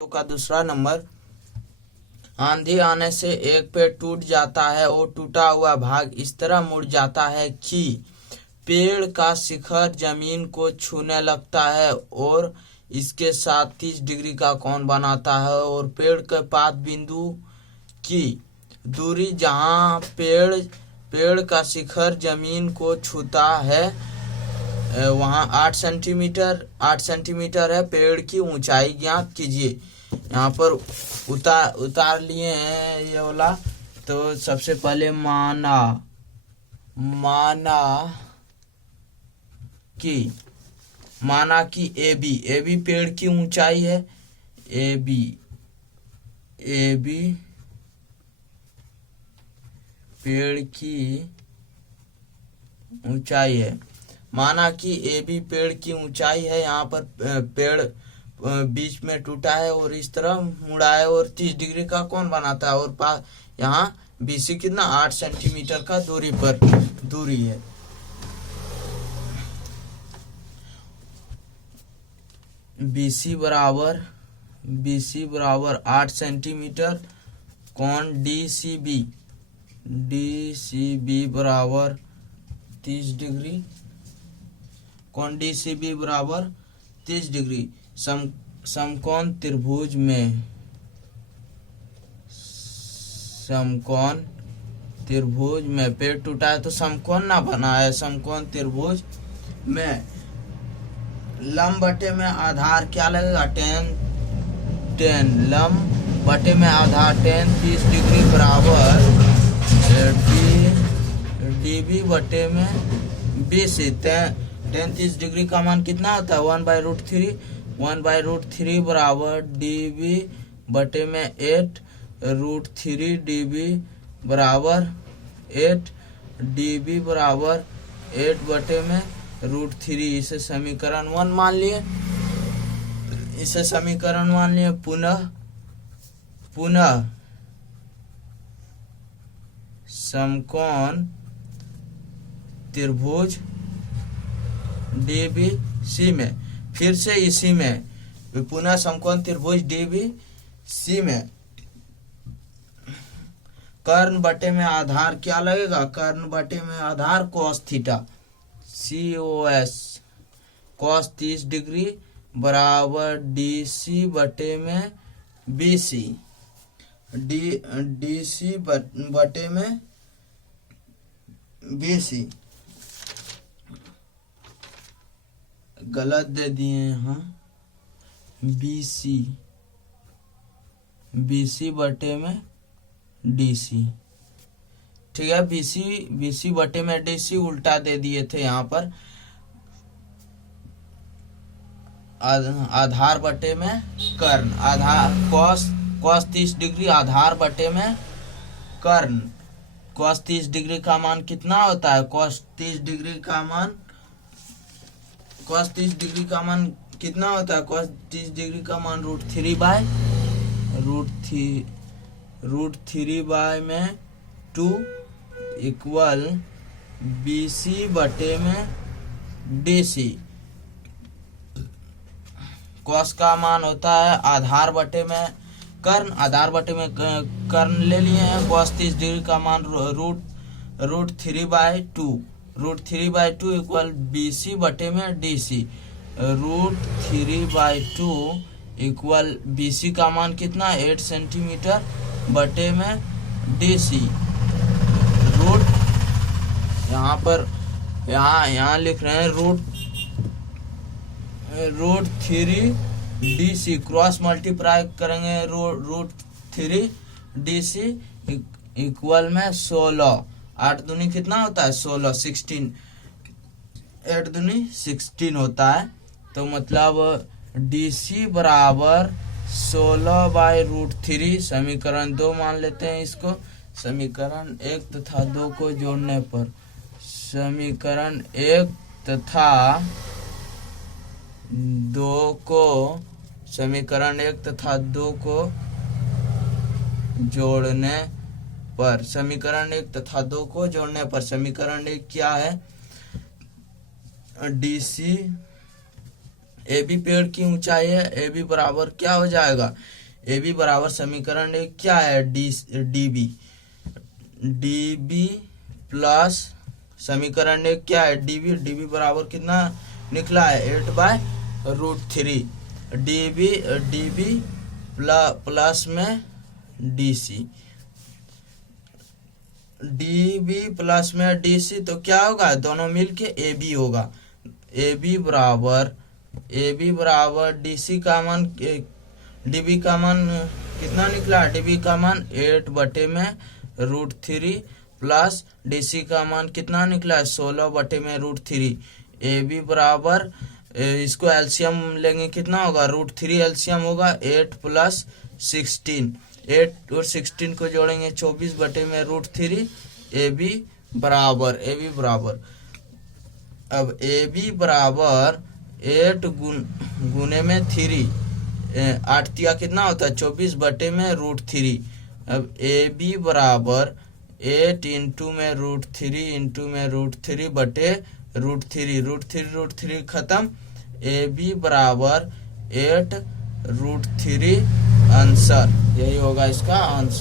तो का दूसरा नंबर, आंधी आने से एक पेड़ टूट जाता है और टूटा हुआ भाग इस तरह मुड़ जाता है कि पेड़ का शिखर जमीन को छूने लगता है और इसके साथ 30 डिग्री का कोण बनाता है, और पेड़ के पात बिंदु की दूरी जहां पेड़ का शिखर जमीन को छूता है वहां 8 सेंटीमीटर है। पेड़ की ऊंचाई ज्ञात कीजिए। यहाँ पर उतार लिए हैं ये वाला। तो सबसे पहले माना कि ए बी पेड़ की ऊंचाई है। ए बी पेड़ की ऊंचाई है। माना कि ए बी पेड़ की ऊंचाई है। यहाँ पर पेड़ बीच में टूटा है और इस तरह मुड़ा है और 30 डिग्री का कोण बनाता है, और यहाँ बीसी कितना 8 सेंटीमीटर का दूरी है। बीसी बराबर 8 सेंटीमीटर। कोण डीसीबी बराबर 30 डिग्री। कोण डीसीबी बराबर 30 डिग्री। समकोण त्रिभुज में पेड़ टूटा है तो समकोण ना बना है। समकोण त्रिभुज में लंब बटे में आधार क्या लगेगा 10 लंब बटे में आधार 10 30 डिग्री बराबर डीबी बटे में बीसी। 10 30 डिग्री का मान कितना होता है 1/√3। 1/√3 बराबर डीबी बटे में 8√3 डीबी बराबर 8 डीबी बराबर 8 बटे में √3। इसे समीकरण 1 मान लिए। पुनः समकोण त्रिभुज डीबीसी में, फिर से इसी में पुनः समकोण त्रिभुज डीबीसी में कर्ण बटे में आधार क्या लगेगा। कर्ण बटे में आधार cos theta COS cos 30 degree बराबर DC बटे में BC। DC बटे में BC गलत दे दिए यहाँ। BC बटे में DC, ठीक है। BC बटे में DC उल्टा दे दिए थे यहाँ पर। आधार बटे में कर्ण, आधार cos 30 डिग्री आधार बटे में कर्ण। cos 30 डिग्री का मान कितना होता है cos 30 डिग्री का मान कितना होता है cos 30 डिग्री का मान √3 बाय में 2 इक्वल BC बटे में DC। cos का मान होता है आधार बटे में कर्ण। आधार बटे में कर्ण ले लिए हैं। cos 30 डिग्री का मान √3/2 इक्वल BC बटे में DC। √3/2 इक्वल BC का मान कितना 8 सेंटीमीटर बटे में DC। यहाँ लिख रहे हैं √3 DC क्रॉस मल्टीप्लाई करेंगे √3 DC इक्वल में 16। 8 दूनी कितना होता है 16 16। 8 दूनी 16 होता है। तो मतलब DC बराबर 16/√3। समीकरण 2 मान लेते हैं इसको। समीकरण 1 तथा 2 को जोड़ने पर समीकरण 1 तथा 2 को जोड़ने पर समीकरण 1 तथा 2 को जोड़ने पर समीकरण 1 क्या है DC ए बी पेड़ की ऊंचाई है, ए बी बराबर क्या हो जाएगा, ए बी बराबर समीकरण एक क्या है, डी बी प्लस समीकरण एक क्या है, डी बी बराबर कितना निकला है 8/√3, डी बी प्लस में D C, D B plus में डी सी, तो क्या होगा, दोनों मिलके ए बी होगा। ए बी बराबर डी सी का मान, डी बी का मान कितना निकला, डी बी का मान 8/√3 प्लस डी सी का मान कितना निकला है 16/√3। ए बी बराबर इसको एलसीएम लेंगे कितना होगा, √3 एलसीएम होगा 8 + 16, 8 और 16 को जोड़ेंगे 24/√3। ए बी बराबर अब ए बी बराबर 8 गुने में 3, 8 तिया कितना होता है 24/√3। अब ए बी बराबर 8 इंटू में √3 खत्म, ए बी बराबर 8√3 आंसर, यही होगा इसका आंसर।